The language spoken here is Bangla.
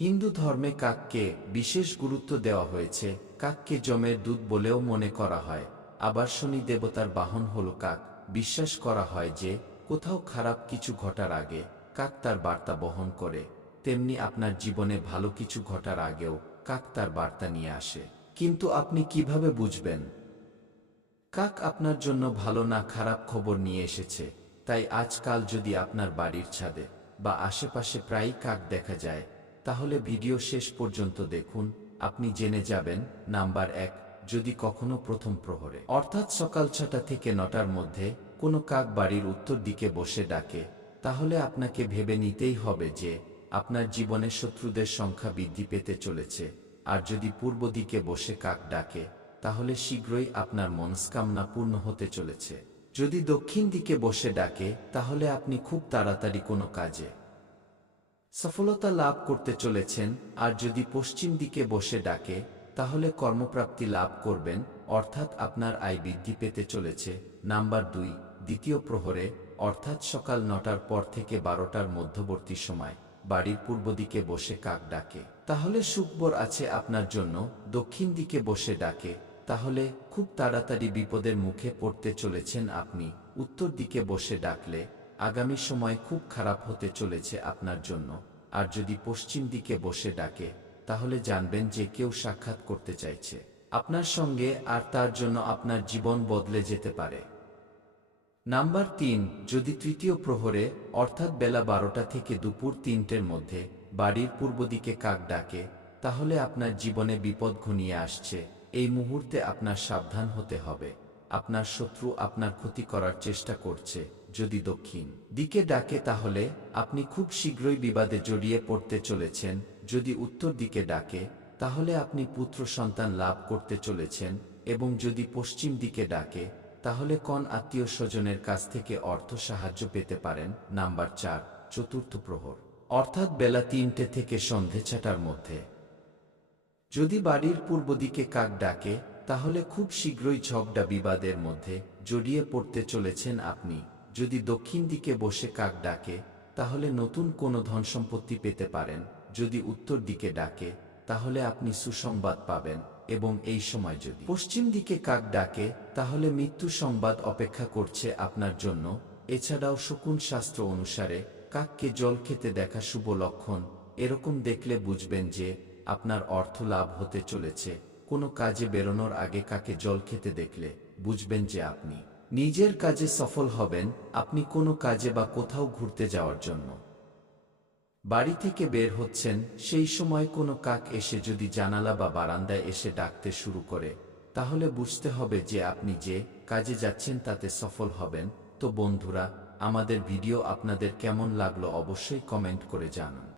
হিন্দু ধর্মে কাককে বিশেষ গুরুত্ব দেওয়া হয়েছে। কাককে যমের দূত বলেও মনে করা হয়। আবার শনি দেবতার বাহন হল কাক। বিশ্বাস করা হয় যে কোথাও খারাপ কিছু ঘটার আগে কাক তার বার্তা বহন করে, তেমনি আপনার জীবনে ভালো কিছু ঘটার আগেও কাক তার বার্তা নিয়ে আসে। কিন্তু আপনি কিভাবে বুঝবেন কাক আপনার জন্য ভালো না খারাপ খবর নিয়ে এসেছে? তাই আজকাল যদি আপনার বাড়ির ছাদে বা আশেপাশে প্রায়ই কাক দেখা যায়, তাহলে ভিডিও শেষ পর্যন্ত দেখুন, আপনি জেনে যাবেন। নাম্বার 1, যদি কখনো প্রথম প্রহরে অর্থাৎ সকাল 6টা থেকে 9টার মধ্যে কোনো কাক বাড়ির উত্তর দিকে বসে ডাকে, তাহলে আপনাকে ভেবে নিতেই হবে যে আপনার জীবনে শত্রুদের সংখ্যা বৃদ্ধি পেতে চলেছে। আর যদি পূর্ব দিকে বসে কাক ডাকে, তাহলে শীঘ্রই আপনার মনস্কামনা পূর্ণ হতে চলেছে। যদি দক্ষিণ দিকে বসে ডাকে, তাহলে আপনি খুব তাড়াতাড়ি কোনো কাজে সফলতা লাভ করতে চলেছেন। আর যদি পশ্চিম দিকে বসে ডাকে, তাহলে কর্মপ্রাপ্তি লাভ করবেন, অর্থাৎ আপনার আয় বৃদ্ধি পেতে চলেছে। নাম্বার 2, দ্বিতীয় প্রহরে অর্থাৎ সকাল 9টার পর থেকে 12টার মধ্যবর্তী সময় বাড়ির পূর্ব দিকে বসে কাক ডাকে, তাহলে সুখবর আছে আপনার জন্য। দক্ষিণ দিকে বসে ডাকে, তাহলে খুব তাড়াতাড়ি বিপদের মুখে পড়তে চলেছেন আপনি। উত্তর দিকে বসে ডাকলে আগামী সময় খুব খারাপ হতে চলেছে আপনার জন্য। আর যদি পশ্চিম দিকে বসে ডাকে, তাহলে জানবেন যে কেউ সাক্ষাৎ করতে চাইছে আপনার সঙ্গে, আর তার জন্য আপনার জীবন বদলে যেতে পারে। নাম্বার 3, যদি তৃতীয় প্রহরে অর্থাৎ বেলা 12টা থেকে দুপুর 3টের মধ্যে বাড়ির পূর্ব দিকে কাক ডাকে, তাহলে আপনার জীবনে বিপদ ঘনিয়ে আসছে। এই মুহূর্তে আপনার সাবধান হতে হবে। আপনার শত্রু আপনার ক্ষতি করার চেষ্টা করছে। যদি দক্ষিণ দিকে ডাকে, তাহলে আপনি খুব শীঘ্রই বিবাদে জড়িয়ে পড়তে চলেছেন। যদি উত্তর দিকে ডাকে, তাহলে আপনি পুত্র সন্তান লাভ করতে চলেছেন। এবং যদি পশ্চিম দিকে ডাকে, তাহলে কোন আত্মীয় স্বজনের কাছ থেকে অর্থ সাহায্য পেতে পারেন। নাম্বার 4, চতুর্থ প্রহর অর্থাৎ বেলা 3টে থেকে সন্ধে 6টার মধ্যে যদি বাড়ির পূর্ব দিকে কাক ডাকে, তাহলে খুব শীঘ্রই ঝগড়া বিবাদের মধ্যে জড়িয়ে পড়তে চলেছেন আপনি। যদি দক্ষিণ দিকে বসে কাক ডাকে, তাহলে নতুন কোনো ধনসম্পত্তি পেতে পারেন। যদি উত্তর দিকে ডাকে, তাহলে আপনি সুসংবাদ পাবেন। এবং এই সময় যদি পশ্চিম দিকে কাক ডাকে, তাহলে মৃত্যু সংবাদ অপেক্ষা করছে আপনার জন্য। এছাড়াও শকুন শাস্ত্র অনুসারে কাককে জল খেতে দেখা শুভ লক্ষণ। এরকম দেখলে বুঝবেন যে আপনার অর্থ লাভ হতে চলেছে। কোনো কাজে বেরোনোর আগে কাকে জল খেতে দেখলে বুঝবেন যে আপনি নিজের কাজে সফল হবেন। আপনি কোনো কাজে বা কোথাও ঘুরতে যাওয়ার জন্য বাড়ি থেকে বের হচ্ছেন, সেই সময় কোনো কাক এসে যদি জানালা বা বারান্দায় এসে ডাকতে শুরু করে, তাহলে বুঝতে হবে যে আপনি যে কাজে যাচ্ছেন তাতে সফল হবেন। তো বন্ধুরা, আমাদের ভিডিও আপনাদের কেমন লাগলো অবশ্যই কমেন্ট করে জানান।